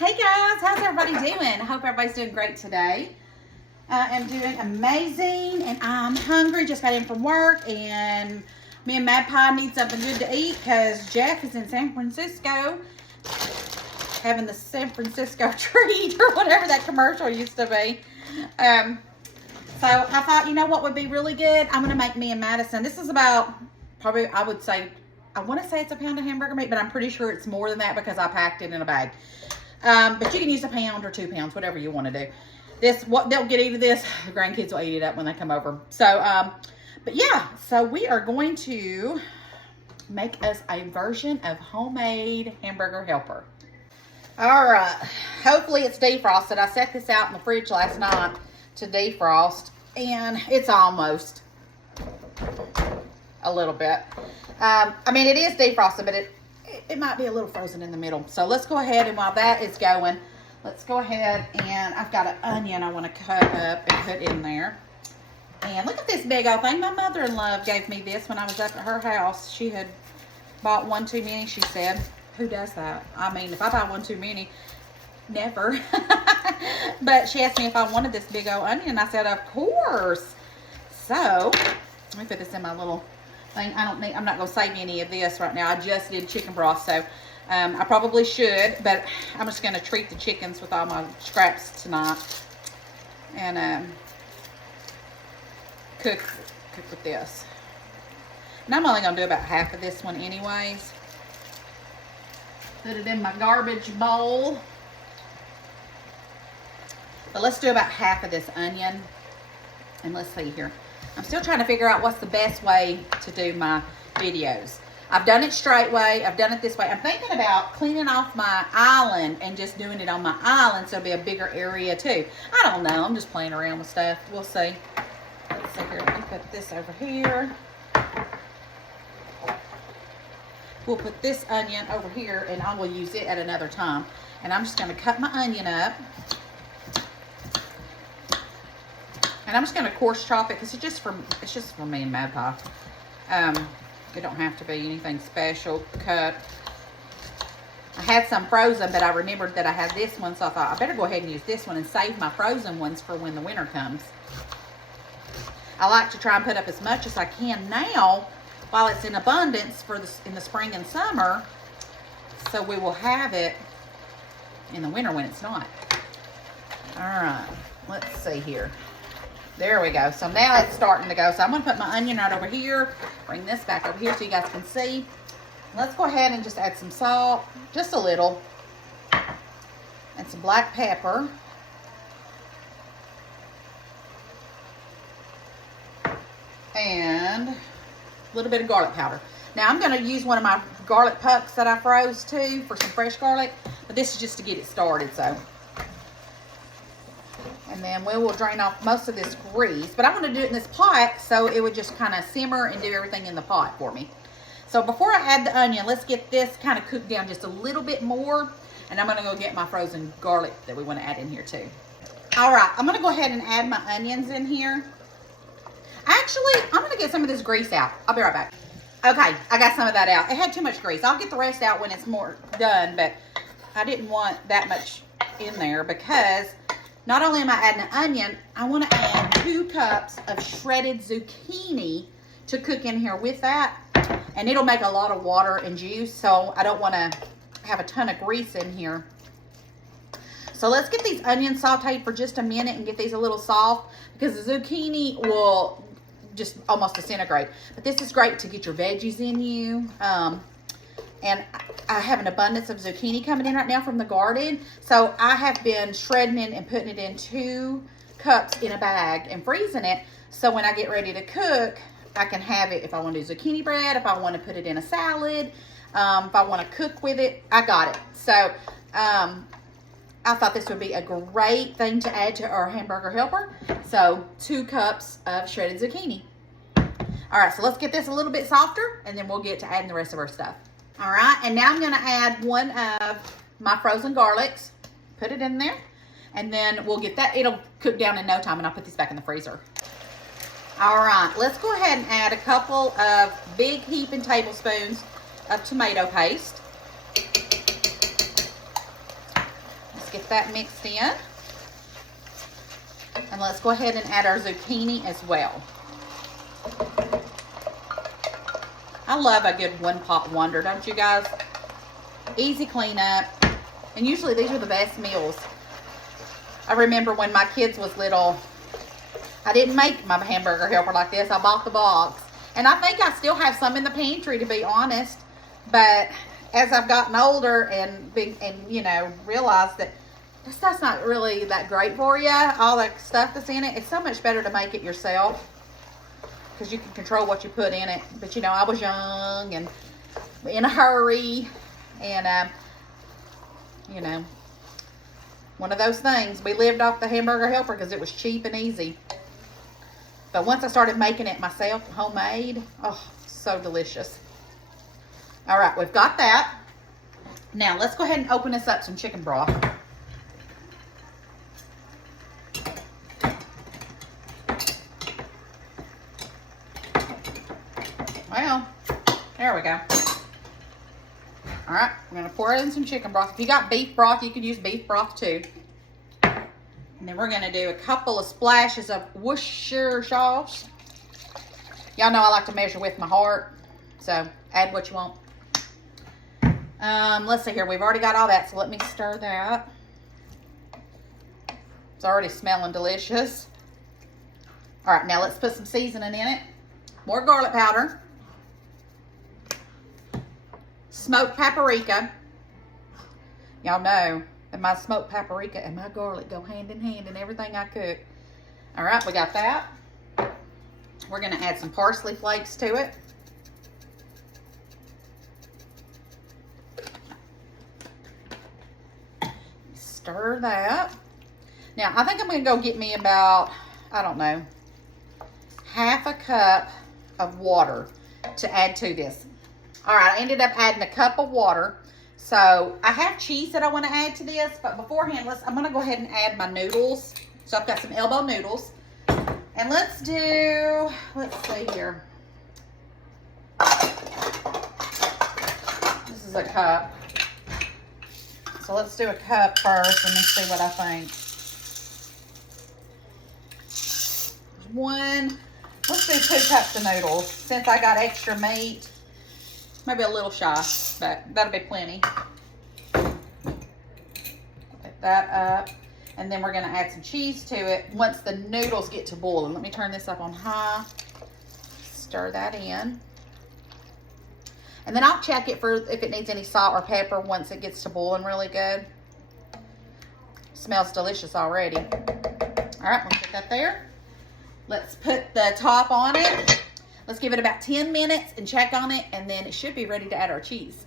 Hey guys, how's everybody doing? I hope everybody's doing great today. I am doing amazing and I'm hungry. Just got in from work and me and Mad Pie need something good to eat because Jeff is in San Francisco having the San Francisco treat or whatever that commercial used to be. So I thought, you know what would be really good? I'm going to make me and Madison. This is about probably, I want to say it's a pound of hamburger meat, but I'm pretty sure it's more than that because I packed it in a bag. But you can use a pound or 2 pounds, whatever you want to do. What they'll get eat of this, the grandkids will eat it up when they come over. So, but yeah, so we are going to make us a version of homemade hamburger helper. All right, hopefully it's defrosted. I set this out in the fridge last night to defrost, and it's almost a little bit. I mean, it is defrosted, but it might be a little frozen in the middle. So let's go ahead, and while that is going, let's go ahead, and I've got an onion I want to cut up and put in there. And look at this big old thing. My mother-in-law gave me this when I was up at her house. She had bought one too many, she said. Who does that? I mean, if I buy one too many, never. But she asked me if I wanted this big old onion. I said, of course. So, let me put this in my little thing. I'm not going to save any of this right now. I just did chicken broth, so I probably should, but I'm just going to treat the chickens with all my scraps tonight and cook with this. And I'm only going to do about half of this one anyways. Put it in my garbage bowl. But let's do about half of this onion. And let's see here. I'm still trying to figure out what's the best way to do my videos. I've done it straight way. I've done it this way. I'm thinking about cleaning off my island and just doing it on my island so it'll be a bigger area too. I don't know. I'm just playing around with stuff. We'll see. Let's see here. Let me put this over here. We'll put this onion over here and I will use it at another time. And I'm just going to cut my onion up. And I'm just going to coarse chop it because it's just for me and Mad Pie. It don't have to be anything special cut. I had some frozen, but I remembered that I had this one, so I thought I better go ahead and use this one and save my frozen ones for when the winter comes. I like to try and put up as much as I can now while it's in abundance in the spring and summer, so we will have it in the winter when it's not. All right, let's see here. There we go. So now it's starting to go. So I'm going to put my onion right over here. Bring this back over here so you guys can see. Let's go ahead and just add some salt. Just a little. And some black pepper. And a little bit of garlic powder. Now I'm going to use one of my garlic pucks that I froze too for some fresh garlic. But this is just to get it started. So. And then we will drain off most of this grease. But I want to do it in this pot so it would just kind of simmer and do everything in the pot for me. So before I add the onion, let's get this kind of cooked down just a little bit more. And I'm going to go get my frozen garlic that we want to add in here too. All right, I'm going to go ahead and add my onions in here. Actually, I'm going to get some of this grease out. I'll be right back. Okay, I got some of that out. It had too much grease. I'll get the rest out when it's more done, but I didn't want that much in there because not only am I adding an onion, I want to add 2 cups of shredded zucchini to cook in here with that. And it'll make a lot of water and juice, so I don't want to have a ton of grease in here. So let's get these onions sauteed for just a minute and get these a little soft because the zucchini will just almost disintegrate. But this is great to get your veggies in you. And I have an abundance of zucchini coming in right now from the garden. So I have been shredding it and putting it in 2 cups in a bag and freezing it. So when I get ready to cook, I can have it if I want to do zucchini bread, if I want to put it in a salad, if I want to cook with it, I got it. So I thought this would be a great thing to add to our hamburger helper. So 2 cups of shredded zucchini. All right, so let's get this a little bit softer and then we'll get to adding the rest of our stuff. All right, and now I'm going to add one of my frozen garlics. Put it in there, and then we'll get that. It'll cook down in no time, and I'll put these back in the freezer. All right, let's go ahead and add a couple of big heaping tablespoons of tomato paste. let's get that mixed in. And let's go ahead and add our zucchini as well. I love a good one pot wonder, don't you guys? Easy cleanup. And usually these are the best meals. I remember when my kids was little, I didn't make my hamburger helper like this. I bought the box. And I think I still have some in the pantry, to be honest. But as I've gotten older and you know, realized that this stuff's not really that great for you, all the stuff that's in it, it's so much better to make it yourself because you can control what you put in it. But you know, I was young and in a hurry, and you know, one of those things. We lived off the hamburger helper because it was cheap and easy. But once I started making it myself, homemade, oh, so delicious. All right, we've got that. Now let's go ahead and open this up some chicken broth. Well, there we go. All right, we're gonna pour it in some chicken broth. If you got beef broth, you could use beef broth too. And then we're gonna do a couple of splashes of Worcestershire sauce. Y'all know I like to measure with my heart, so add what you want. Let's see here, we've already got all that, so let me stir that. It's already smelling delicious. All right, now let's put some seasoning in it. More garlic powder. Smoked paprika. Y'all know that my smoked paprika and my garlic go hand in hand in everything I cook. All right, we got that. We're gonna add some parsley flakes to it. Stir that. Now, I think I'm gonna go get me about, I don't know, half a cup of water to add to this. All right, I ended up adding a cup of water. So I have cheese that I want to add to this, but beforehand, I'm going to go ahead and add my noodles. So I've got some elbow noodles. And let's see here. This is a cup. So let's do a cup first and then see what I think. Let's do 2 cups of noodles. Since I got extra meat, maybe a little shy, but that'll be plenty. Put that up. And then we're gonna add some cheese to it once the noodles get to boiling. Let me turn this up on high. Stir that in. And then I'll check it for if it needs any salt or pepper once it gets to boiling really good. Smells delicious already. All right, we'll put that there. Let's put the top on it. Let's give it about 10 minutes and check on it, and then it should be ready to add our cheese.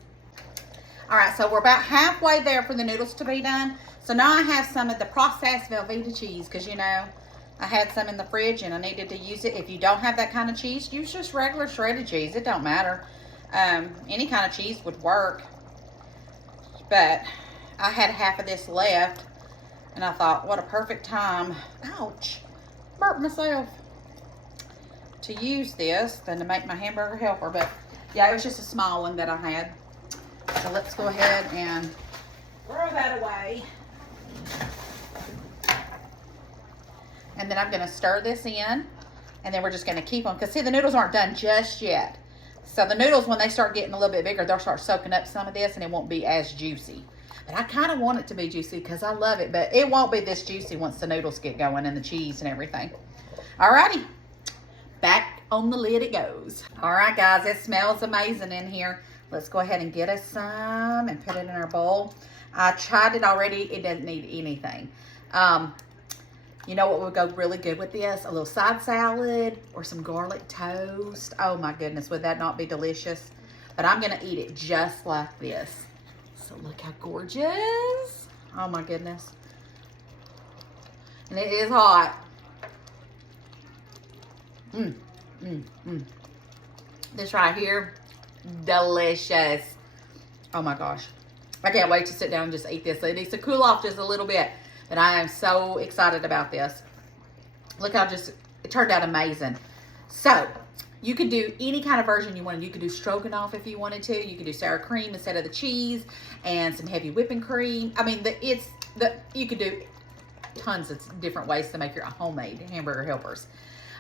All right, so we're about halfway there for the noodles to be done. So now I have some of the processed Velveeta cheese because, you know, I had some in the fridge and I needed to use it. If you don't have that kind of cheese, use just regular shredded cheese. It don't matter. Any kind of cheese would work. But I had half of this left, and I thought, what a perfect time. Ouch. Burped myself. To use this than to make my hamburger helper. But yeah, it was just a small one that I had. So let's go ahead and throw that away. And then I'm going to stir this in, and then we're just going to keep them, because see, the noodles aren't done just yet. So the noodles, when they start getting a little bit bigger, they'll start soaking up some of this and it won't be as juicy. But I kind of want it to be juicy because I love it, but it won't be this juicy once the noodles get going and the cheese and everything. Alrighty, back on the lid it goes. All right, guys, it smells amazing in here. Let's go ahead and get us some and put it in our bowl. I tried it already. It doesn't need anything. You know what would go really good with this? A little side salad or some garlic toast. Oh my goodness, would that not be delicious? But I'm gonna eat it just like this. So look how gorgeous. Oh my goodness. And it is hot. This right here, delicious. Oh my gosh. I can't wait to sit down and just eat this. It needs to cool off just a little bit. But I am so excited about this. Look how it turned out amazing. So, you could do any kind of version you wanted. You could do stroganoff if you wanted to. You could do sour cream instead of the cheese and some heavy whipping cream. I mean, you could do tons of different ways to make your homemade hamburger helpers.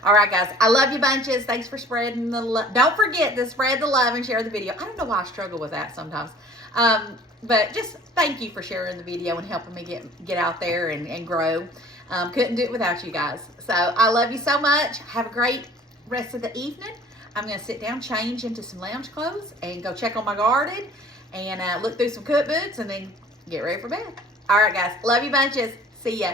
All right, guys, I love you bunches. Thanks for spreading the love. Don't forget to spread the love and share the video. I don't know why I struggle with that sometimes. But just thank you for sharing the video and helping me get out there and grow. Couldn't do it without you guys. So I love you so much. Have a great rest of the evening. I'm going to sit down, change into some lounge clothes, and go check on my garden and look through some cookbooks and then get ready for bed. All right, guys. Love you bunches. See ya.